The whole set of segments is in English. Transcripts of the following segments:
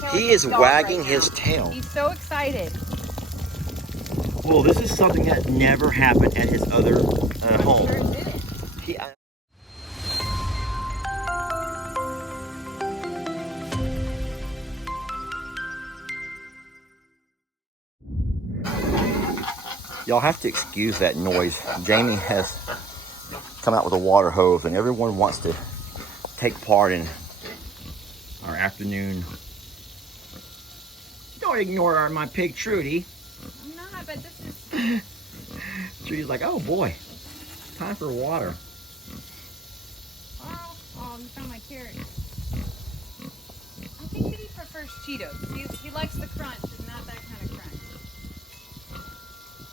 tail. He is wagging his tail. He's so excited. Well, this is something that never happened at his other home. Sure didn't. Y'all have to excuse that noise. Jamie has come out with a water hose, and everyone wants to take part in our afternoon. Don't ignore my pig Trudy. I'm not, but this is... Trudy's like, oh boy, time for water. Oh, you found my carrot. I think that he prefers Cheetos. He likes the crunch and not that kind of crunch.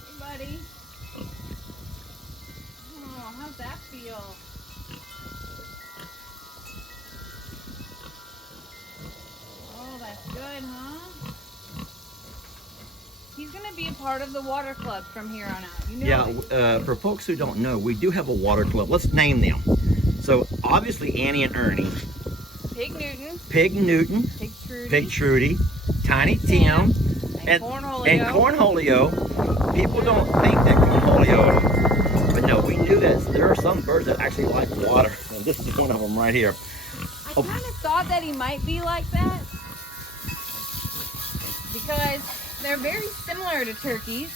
Hey, buddy. Oh, how's that feel? Oh, that's good, huh? He's going to be a part of the water club from here on out. You know For folks who don't know, we do have a water club. Let's name them. So, obviously, Annie and Ernie. Pig Newton. Pig Newton. Pig Trudy. Pig Trudy. Tiny Tim. And Cornholio. And Cornholio. People don't think that Cornholio, but no, we knew that there are some birds that actually like water. And this is one of them right here. I kind of thought that he might be like that because they're very similar to turkeys,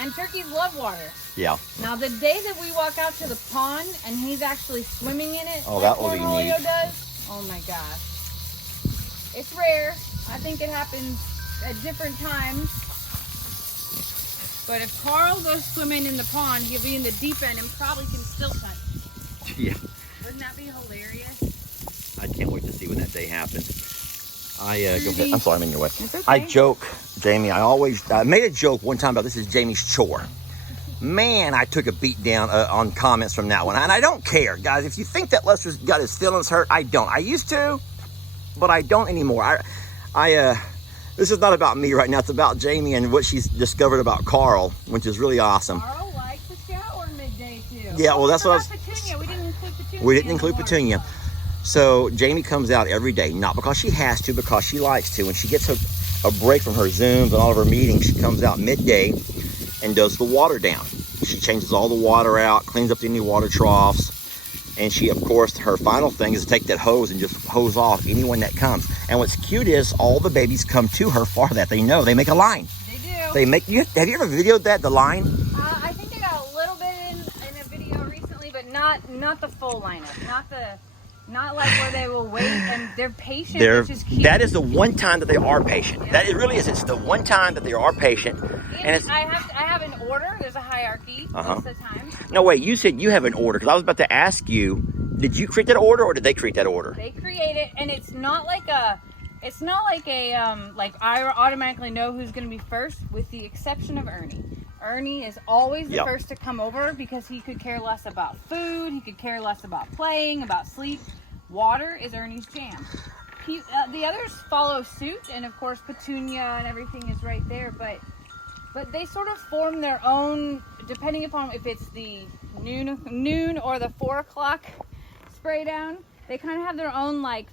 and turkeys love water. Yeah. Now, the day that we walk out to the pond and he's actually swimming in it, oh, that will be neat. Does, oh my gosh. It's rare. I think it happens at different times. But if Carl goes swimming in the pond, he'll be in the deep end and probably can still touch. Yeah. Wouldn't that be hilarious? I can't wait to see when that day happens. Go ahead. I'm sorry, I'm in your way. It's okay. I joke, Jamie. I made a joke one time about this is Jamie's chore. Man, I took a beat down on comments from that one. And I don't care, guys. If you think that Lester's got his feelings hurt, I don't. I used to, but I don't anymore. This is not about me right now. It's about Jamie and what she's discovered about Carl, which is really awesome. Carl likes to shower midday, too. Yeah, well, that's what I was... Petunia. We didn't include Petunia. We didn't include Petunia. So Jamie comes out every day, not because she has to, because she likes to. When she gets a break from her Zooms and all of her meetings, she comes out midday and does the water down. She changes all the water out, cleans up any water troughs, and she, of course, her final thing is to take that hose and just hose off anyone that comes. And what's cute is all the babies come to her for that. They know. They make a line. They do. They make you. Have you ever videoed that, the line? I think I got a little bit in a video recently, but not the full lineup. Not like where they will wait and they're patient. Which is cute. That is the one time that they are patient. Yeah. That it really is. It's the one time that they are patient. And it's, I have an order. There's a hierarchy most of the time. No, wait. You said you have an order because I was about to ask you. Did you create that order or did they create that order? They create it, and it's not like a like I automatically know who's going to be first, with the exception of Ernie. Ernie is always the first to come over because he could care less about food. He could care less about playing, about sleep. Water is Ernie's jam. The others follow suit, and of course Petunia and everything is right there. But they sort of form their own, depending upon if it's the noon or the 4 o'clock spray down. They kind of have their own like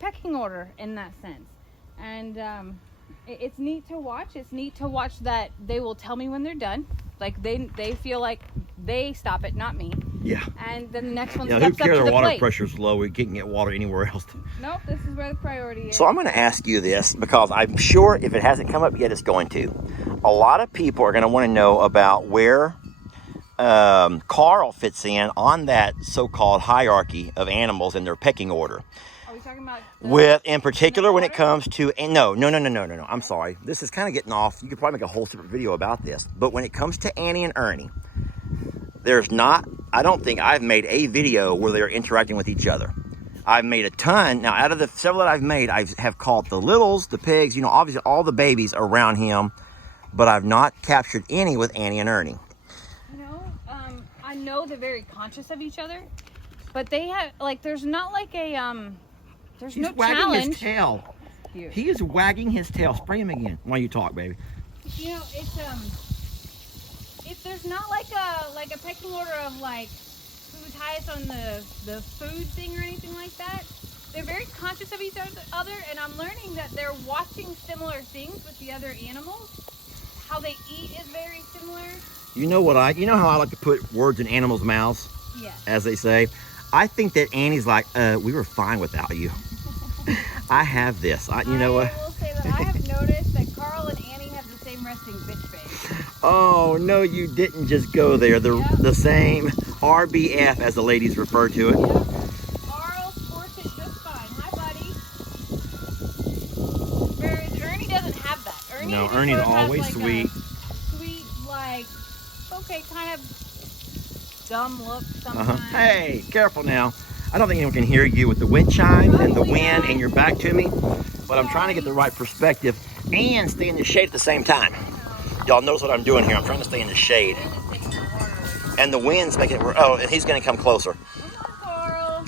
pecking order in that sense, and it's neat to watch. It's neat to watch that they will tell me when they're done. Like they feel like they stop it, not me. Yeah. And then the next one steps up to the plate. Their water pressure's low. We can't get water anywhere else. Nope, this is where the priority is. So I'm going to ask you this because I'm sure if it hasn't come up yet, it's going to. A lot of people are going to want to know about where Carl fits in on that so-called hierarchy of animals in their pecking order. Are we talking about in particular when it comes to no. I'm sorry. This is kind of getting off. You could probably make a whole separate video about this. But when it comes to Annie and Ernie, I don't think I've made a video where they're interacting with each other. I've made a ton. Now, out of the several that I've made, I have caught the littles, the pigs, obviously all the babies around him, but I've not captured any with Annie and Ernie. I know they're very conscious of each other, but they have, there's not like a, there's no challenge. He's wagging his tail. He is wagging his tail. Spray him again while you talk, baby. It's, if there's not like a pecking order of who's highest on the food thing or anything like that, they're very conscious of each other, and I'm learning that they're watching similar things with the other animals. How they eat is very similar. You know how I like to put words in animals' mouths? Yeah. As they say. I think that Annie's like, we were fine without you. I have this. You know what? I will say that I have noticed that Carl and Annie have the same resting bitch face. Oh, no, you didn't just go there. The same RBF, as the ladies refer to it. Yep. Carl sports it just fine. Hi, buddy. Whereas Ernie doesn't have that. Ernie's always has like sweet. Sweet, like, okay, kind of dumb look sometimes. Hey, careful now. I don't think anyone can hear you with the wind chimes and the wind and your back to me, but I'm trying to get the right perspective and stay in the shade at the same time. Y'all notice what I'm doing here. I'm trying to stay in the shade. And the wind's making it, oh, and he's gonna come closer. Carl.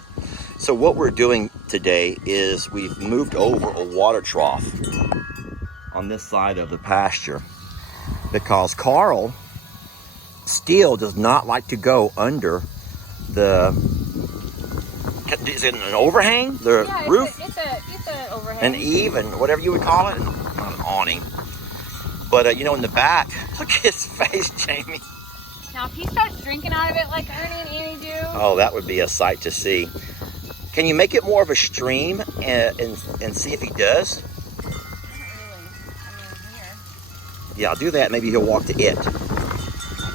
So what we're doing today is we've moved over a water trough on this side of the pasture because Carl still does not like to go under is it an overhang? The roof? It's an overhang. An eaven, whatever you would call it. Not an awning. But, in the back, look at his face, Jamie. Now, if he starts drinking out of it like Ernie and Annie do. Oh, that would be a sight to see. Can you make it more of a stream and see if he does? Not really. I mean, here. Yeah, I'll do that. Maybe he'll walk to it. Hi,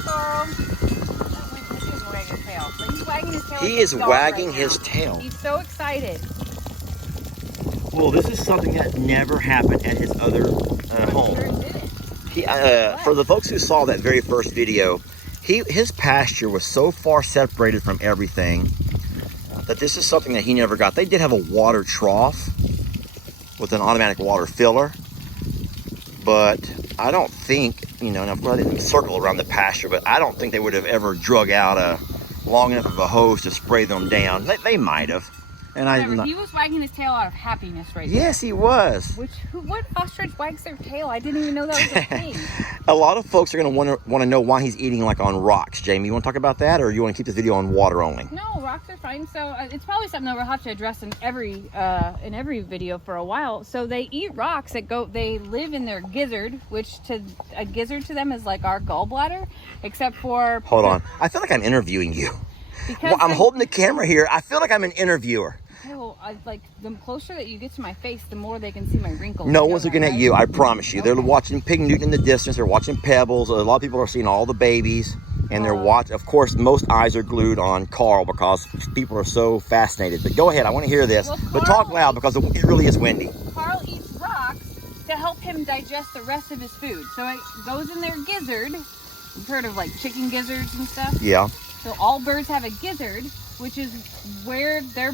Carl. He's wagging his tail. Like, he's wagging his tail. He is wagging his tail. He's so excited. Well, this is something that never happened at his other home. Sure it didn't. For the folks who saw that very first video, his pasture was so far separated from everything that this is something that he never got. They did have a water trough with an automatic water filler, but I don't think, and of course I didn't circle around the pasture, but I don't think they would have ever drug out a long enough of a hose to spray them down. They might have. And he was wagging his tail out of happiness right Yes, he was. What ostrich wags their tail? I didn't even know that was a thing. A lot of folks are going to want to know why he's eating like on rocks. Jamie, you want to talk about that, or you want to keep this video on water only? No, rocks are fine. So it's probably something that we'll have to address in every video for a while. So they eat rocks they live in their gizzard, which a gizzard to them is like our gallbladder, except for. Hold on, I feel like I'm interviewing you. Well, I'm holding the camera here. I feel like I'm an interviewer. Well, like the closer that you get to my face, the more they can see my wrinkles. No one's looking at you, I promise you. Okay. They're watching Pig Newton in the distance. They're watching Pebbles. A lot of people are seeing all the babies, and they're watching. Of course, most eyes are glued on Carl because people are so fascinated. But go ahead, I want to hear this. Well, but talk loud because it really is windy. Carl eats rocks to help him digest the rest of his food. So it goes in their gizzard. You've heard of like chicken gizzards and stuff? Yeah. So all birds have a gizzard, which is where their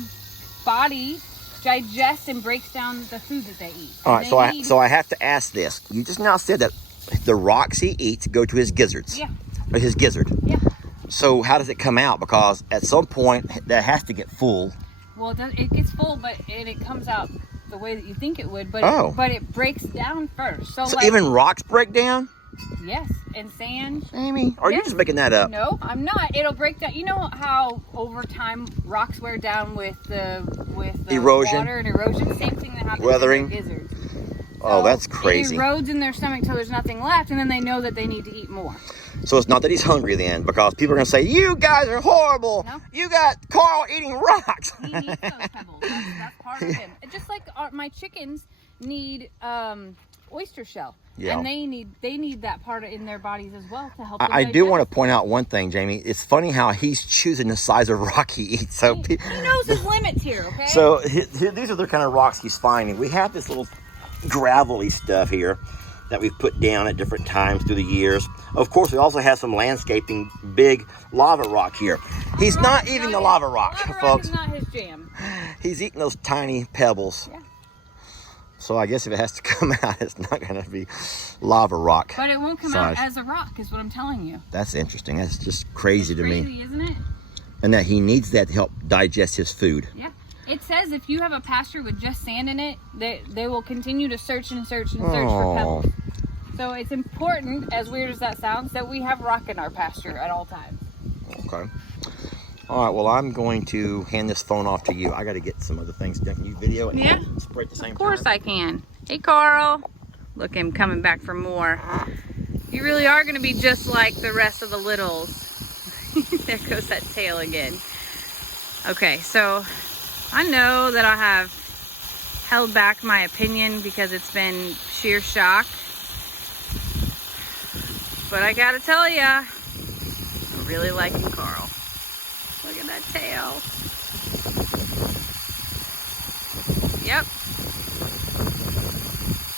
body digests and breaks down the food that they eat. All right, so I have to ask this. You just now said that the rocks he eats go to his gizzards. Yeah. Or his gizzard. Yeah. So how does it come out? Because at some point that has to get full. Well, it gets full, but it comes out the way that you think it would. But it breaks down first. So like, even rocks break down? Yes, and sand. Amy, are you just making that up? No, I'm not. It'll break down. You know how over time rocks wear down with the erosion, water and erosion. Same thing that happens weathering. in gizzards. Oh, that's crazy. It erodes in their stomach till there's nothing left, and then they know that they need to eat more. So it's not that he's hungry then, because people are going to say, you guys are horrible. No. You got Carl eating rocks. He needs those pebbles. That's part of him. Just like my chickens need oyster shell. Yeah. And they need that part in their bodies as well to help them I do want to point out one thing, Jamie. It's funny how he's choosing the size of rock he eats. So he knows his limits here, okay? So these are the kind of rocks he's finding. We have this little gravelly stuff here that we've put down at different times through the years. Of course, we also have some landscaping big lava rock here. He's not eating the lava rock, folks. Is not his jam. He's eating those tiny pebbles. Yeah. So I guess if it has to come out, it's not going to be lava rock. But it won't come out as a rock, is what I'm telling you. That's interesting. That's just crazy to me. Crazy, isn't it? And that he needs that to help digest his food. Yeah. It says if you have a pasture with just sand in it, they will continue to search and search and search for pebbles. So it's important, as weird as that sounds, that we have rock in our pasture at all times. Okay. All right, well, I'm going to hand this phone off to you. I got to get some other things done. Can you video and Yeah. spray at the same time? Of course I can. Hey, Carl. Look, him coming back for more. You really are going to be just like the rest of the littles. There goes that tail again. Okay, so I know that I have held back my opinion because it's been sheer shock. But I gotta tell ya, I'm really liking Carl. Look at that tail. Yep.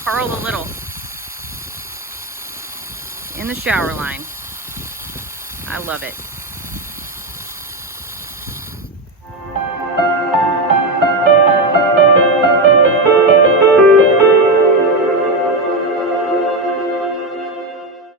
Carl the Little. In the shower line. I love it.